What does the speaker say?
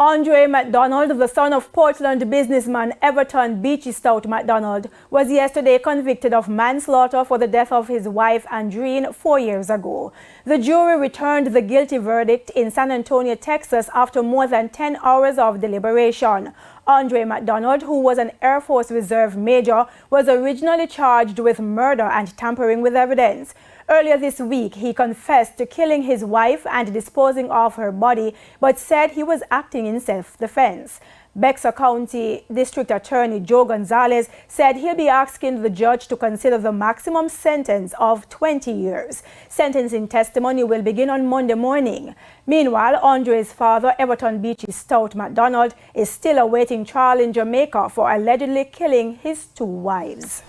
Andre McDonald, the son of Portland businessman Everton Beachy Stout McDonald, was yesterday convicted of manslaughter for the death of his wife Andreen 4 years ago. The jury returned the guilty verdict in San Antonio, Texas after more than 10 hours of deliberation. Andre McDonald, who was an Air Force Reserve major, was originally charged with murder and tampering with evidence. Earlier this week, he confessed to killing his wife and disposing of her body, but said he was acting in self-defense. Bexar County District Attorney Joe Gonzalez said he'll be asking the judge to consider the maximum sentence of 20 years. Sentencing testimony will begin on Monday morning. Meanwhile, Andre's father, Everton Beachy Stout McDonald, is still awaiting trial in Jamaica for allegedly killing his 2 wives.